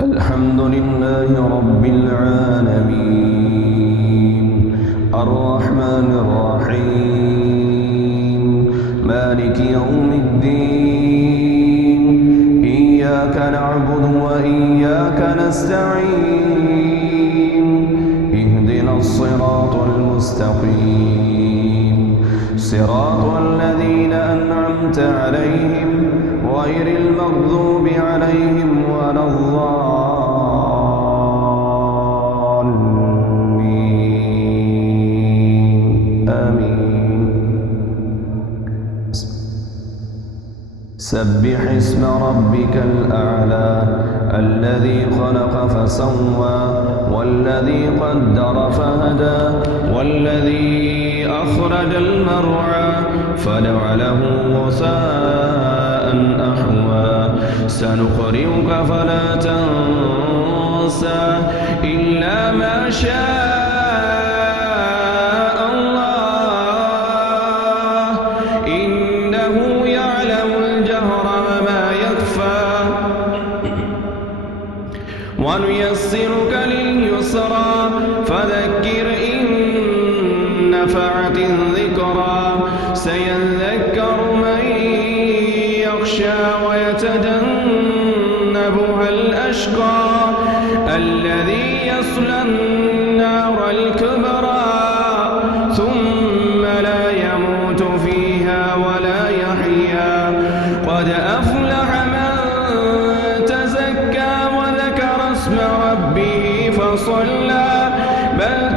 الحمد لله رب العالمين الرحمن الرحيم مالك يوم الدين إياك نعبد وإياك نستعين اهدنا الصراط المستقيم صراط الذين أنعمت عليهم غير المغضوب عليهم ولا الضالين آمين. سبح اسم ربك الأعلى الذي خلق فسوى والذي قدر فهدى والذي أخرج المرعى فجعله غثاء أحوى سنقرئك فلا تنسى إلا ما شاء الله إنه يعلم الجهر وما يخفى ونيسرك لليسرى فذكر إن نفعت الذكرى سيذكر من يخشى ويتجنبها الأشقى الذي يصلى النار الكبرى ثم لا يموت فيها ولا يحيا قد أفلح من تزكى وذكر اسم ربه فصلى بل